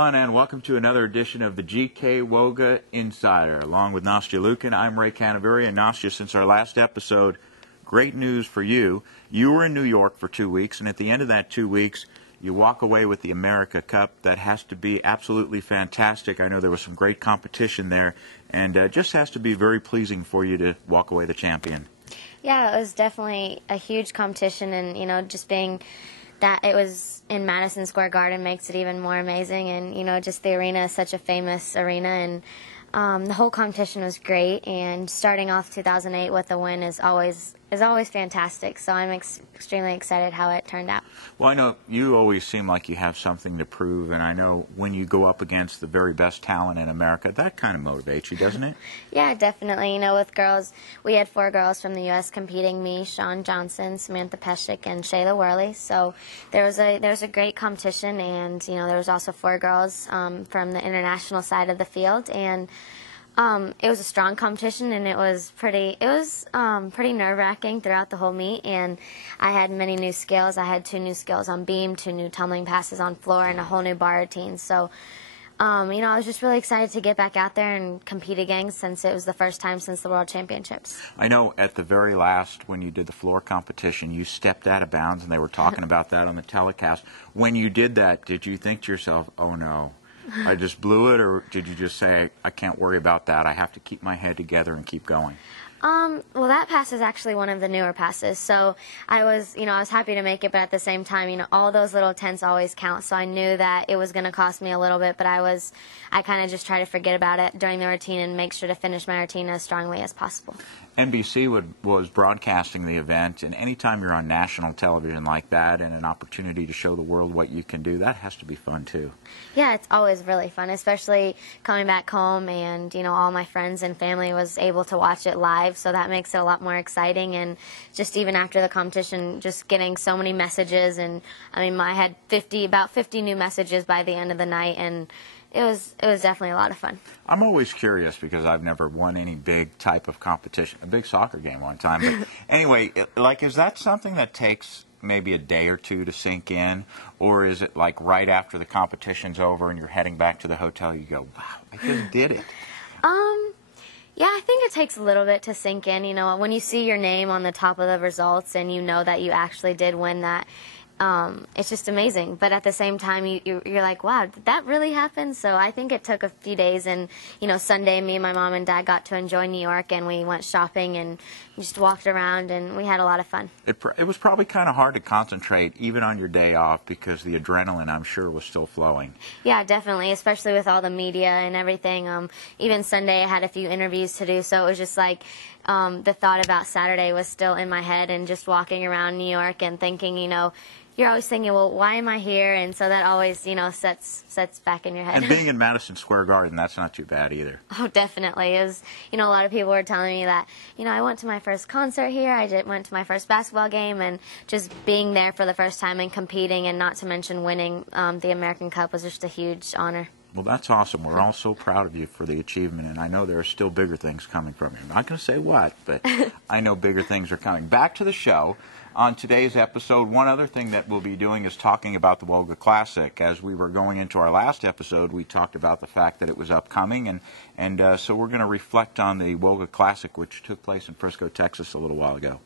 everyone, and welcome to another edition of the GK WOGA Insider. Along with Nastia Lukin, I'm Ray Canaveri, and Nastia, since our last episode, great news for you. You were in New York for 2 weeks, and at the end of that 2 weeks, you walk away with the America Cup. That has to be absolutely fantastic. I know there was some great competition there, and just has to be very pleasing for you to walk away the champion. Yeah, it was definitely a huge competition, and, just being that it was in Madison Square Garden makes it even more amazing, and, just the arena is such a famous arena, and the whole competition was great, and starting off 2008 with a win is always fantastic, so I'm extremely excited how it turned out. Well, I know you always seem like you have something to prove, and I know when you go up against the very best talent in America, that kind of motivates you, doesn't it? Yeah, definitely. With girls, we had 4 girls from the U.S. competing, me, Shawn Johnson, Samantha Peshek, and Shayla Worley, so there was a great competition, and, there was also 4 girls from the international side of the field, and it was a strong competition, and it was pretty nerve-wracking throughout the whole meet, and I had many new skills. I had 2 new skills on beam, 2 new tumbling passes on floor, and a whole new bar routine. So, I was just really excited to get back out there and compete again, since it was the first time since the World Championships. I know at the very last, when you did the floor competition, you stepped out of bounds, and they were talking about that on the telecast. When you did that, did you think to yourself, oh no, I just blew it, or did you just say, I can't worry about that, I have to keep my head together and keep going? Well, that pass is actually one of the newer passes, so I was happy to make it, but at the same time, all those little tenths always count, so I knew that it was going to cost me a little bit, but I kind of just try to forget about it during the routine and make sure to finish my routine as strongly as possible. NBC was broadcasting the event, and anytime you're on national television like that and an opportunity to show the world what you can do, that has to be fun too. Yeah, it's always really fun, especially coming back home, and all my friends and family was able to watch it live, so that makes it a lot more exciting. And just even after the competition, just getting so many messages, and I had about 50 new messages by the end of the night, and it was definitely a lot of fun. I'm always curious because I've never won any big type of competition. A big soccer game one time. But anyway, is that something that takes maybe a day or two to sink in? Or is it like right after the competition's over and you're heading back to the hotel, you go, wow, I just did it? Yeah, I think it takes a little bit to sink in. When you see your name on the top of the results and you know that you actually did win that, it's just amazing. But at the same time, you're like, wow, did that really happen? So I think it took a few days, and Sunday, me and my mom and dad got to enjoy New York, and we went shopping and just walked around, and we had a lot of fun. It was probably kind of hard to concentrate even on your day off because the adrenaline, I'm sure, was still flowing. Yeah, definitely, especially with all the media and everything. Even Sunday I had a few interviews to do, so it was just like the thought about Saturday was still in my head, and just walking around New York and thinking, you're always thinking, well, why am I here? And so that always, sets back in your head. And being in Madison Square Garden, that's not too bad either. Oh, definitely. It was, a lot of people were telling me that, I went to my first concert here, went to my first basketball game, and just being there for the first time and competing, and not to mention winning the American Cup, was just a huge honor. Well, that's awesome. We're all so proud of you for the achievement, and I know there are still bigger things coming from you. I'm not going to say what, but I know bigger things are coming. Back to the show. On today's episode, one other thing that we'll be doing is talking about the WOGA Classic. As we were going into our last episode, we talked about the fact that it was upcoming, and so we're going to reflect on the WOGA Classic, which took place in Frisco, Texas a little while ago.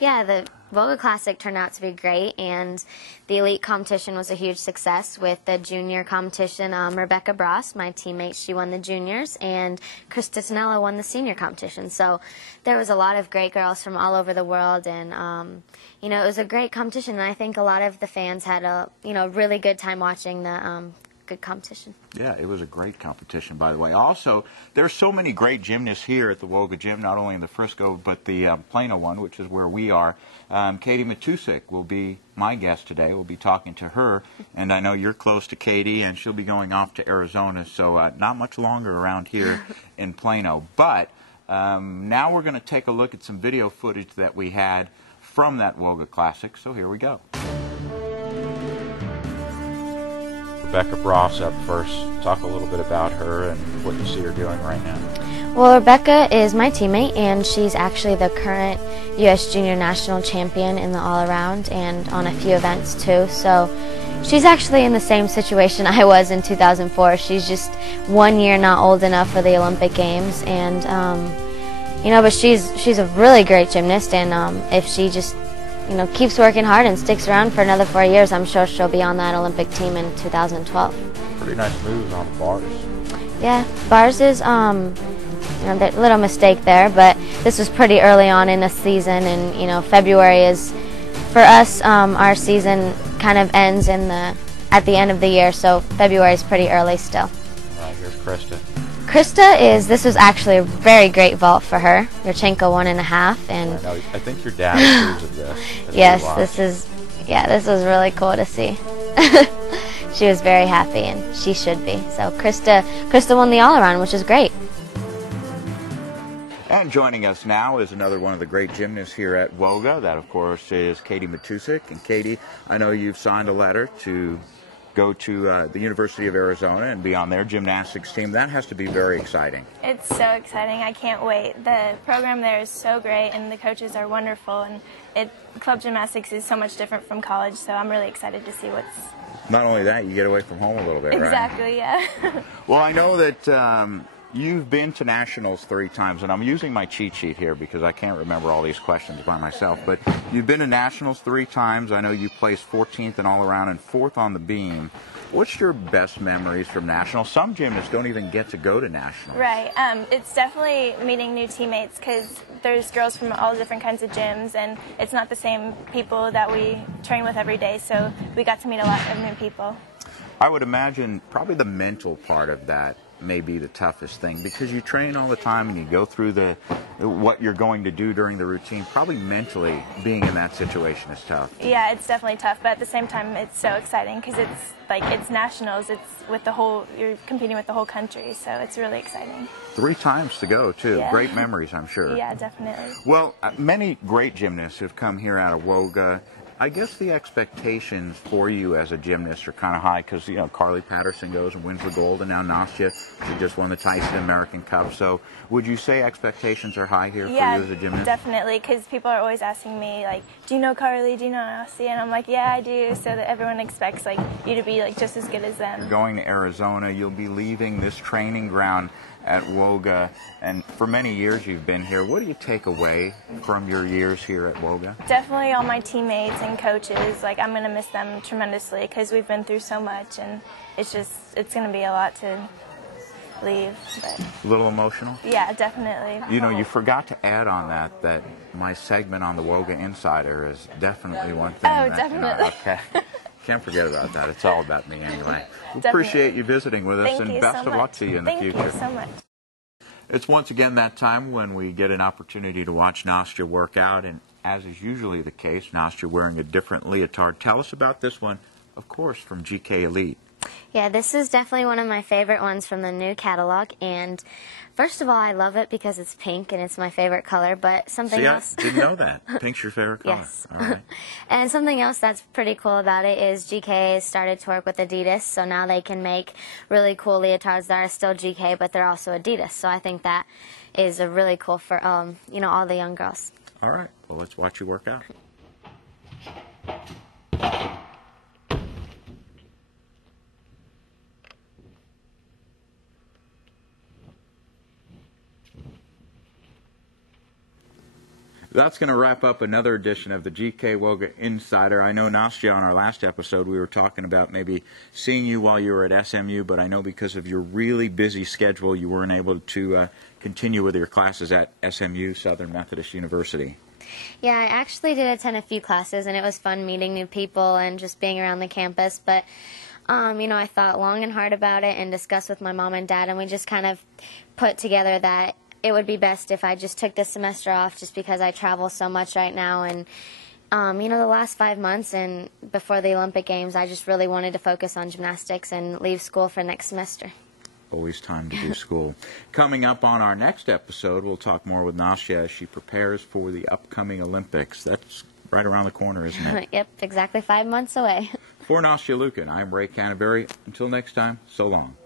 Yeah, the WOGA Classic turned out to be great, and the elite competition was a huge success. With the junior competition, Rebecca Bross, my teammate, she won the juniors, and Krista Tonella won the senior competition. So there was a lot of great girls from all over the world, and it was a great competition, and I think a lot of the fans had a really good time watching the good competition. Yeah, it was a great competition, by the way. Also, there's so many great gymnasts here at the WOGA Gym, not only in the Frisco, but the Plano one, which is where we are. Katie Matusik will be my guest today. We'll be talking to her, and I know you're close to Katie, and she'll be going off to Arizona, so not much longer around here in Plano. But now we're going to take a look at some video footage that we had from that WOGA Classic, so here we go. Rebecca Bross up first. Talk a little bit about her and what you see her doing right now. Well, Rebecca is my teammate, and she's actually the current U.S. Junior National Champion in the all-around and on a few events too. So, She's actually in the same situation I was in 2004. She's just 1 year not old enough for the Olympic Games, and you know, but she's a really great gymnast, and if she just, you know, keeps working hard and sticks around for another 4 years, I'm sure she'll be on that Olympic team in 2012. Pretty nice moves on the bars. Yeah, bars is, you know, a little mistake there, but this was pretty early on in the season, and you know, February is, for us, our season kind of ends at the end of the year, so February is pretty early still. All right, here's Krista. This was actually a very great vault for her, Yurchenko 1.5, and I think your dad approves of this. yes, this was really cool to see. She was very happy, and she should be. So Krista won the all-around, which is great. And joining us now is another one of the great gymnasts here at WOGA. That, of course, is Katie Matusik. And Katie, I know you've signed a letter to go to the University of Arizona and be on their gymnastics team. That has to be very exciting. It's so exciting. I can't wait. The program there is so great, and the coaches are wonderful. And club gymnastics is so much different from college, so I'm really excited to see what's... Not only that, you get away from home a little bit, exactly, right? Yeah. Well, I know that you've been to nationals 3 times, and I'm using my cheat sheet here because I can't remember all these questions by myself, but you've been to nationals 3 times. I know you placed 14th in all-around and 4th on the beam. What's your best memories from nationals? Some gymnasts don't even get to go to nationals. Right. It's definitely meeting new teammates, because there's girls from all different kinds of gyms, and it's not the same people that we train with every day, so we got to meet a lot of new people. I would imagine probably the mental part of that may be the toughest thing, because you train all the time and you go through what you're going to do during the routine. Probably mentally being in that situation is tough. Yeah, it's definitely tough, but at the same time it's so exciting, because it's nationals, you're competing with the whole country, so it's really exciting. 3 times to go too. Yeah. Great memories, I'm sure. Yeah, definitely. Well, many great gymnasts have come here out of WOGA. I guess the expectations for you as a gymnast are kind of high, because, you know, Carly Patterson goes and wins the gold, and now Nastia, she just won the Tyson American Cup. So would you say expectations are high here for you as a gymnast? Yeah, definitely, because people are always asking me, like, do you know Carly, do you know Nastia? And I'm like, yeah, I do, so that everyone expects, like, you to be, like, just as good as them. You're going to Arizona. You'll be leaving this training ground at WOGA, and for many years you've been here. What do you take away from your years here at WOGA? Definitely all my teammates and coaches. Like, I'm going to miss them tremendously, because we've been through so much, and it's going to be a lot to leave. But a little emotional? Yeah, definitely. You know, you forgot to add on that my segment on the WOGA Insider is definitely one thing. Oh, definitely. Okay. Can't forget about that. It's all about me anyway. We appreciate you visiting with us, and best of luck to you in the future. Thank you so much. It's once again that time when we get an opportunity to watch Nastia work out, and as is usually the case, Nastia wearing a different leotard. Tell us about this one, of course, from GK Elite. Yeah, this is definitely one of my favorite ones from the new catalog, and first of all, I love it because it's pink and it's my favorite color, but something else... I didn't know that. Pink's your favorite color. Yes. All right. And something else that's pretty cool about it is GK has started to work with Adidas, so now they can make really cool leotards that are still GK, but they're also Adidas, so I think that is a really cool for, you know, all the young girls. All right. Well, let's watch you work out. That's going to wrap up another edition of the GK WOGA Insider. I know, Nastia, on our last episode, we were talking about maybe seeing you while you were at SMU, but I know because of your really busy schedule, you weren't able to continue with your classes at SMU, Southern Methodist University. Yeah, I actually did attend a few classes, and it was fun meeting new people and just being around the campus, but you know, I thought long and hard about it and discussed with my mom and dad, and we just kind of put together that it would be best if I just took this semester off, just because I travel so much right now, and you know, the last 5 months and before the Olympic Games, I just really wanted to focus on gymnastics and leave school for next semester. Always time to do school. Coming up on our next episode, we'll talk more with Nastia as she prepares for the upcoming Olympics. That's right around the corner, isn't it? Yep, exactly 5 months away. For Nastia Lukin, I'm Ray Canterbury. Until next time, so long.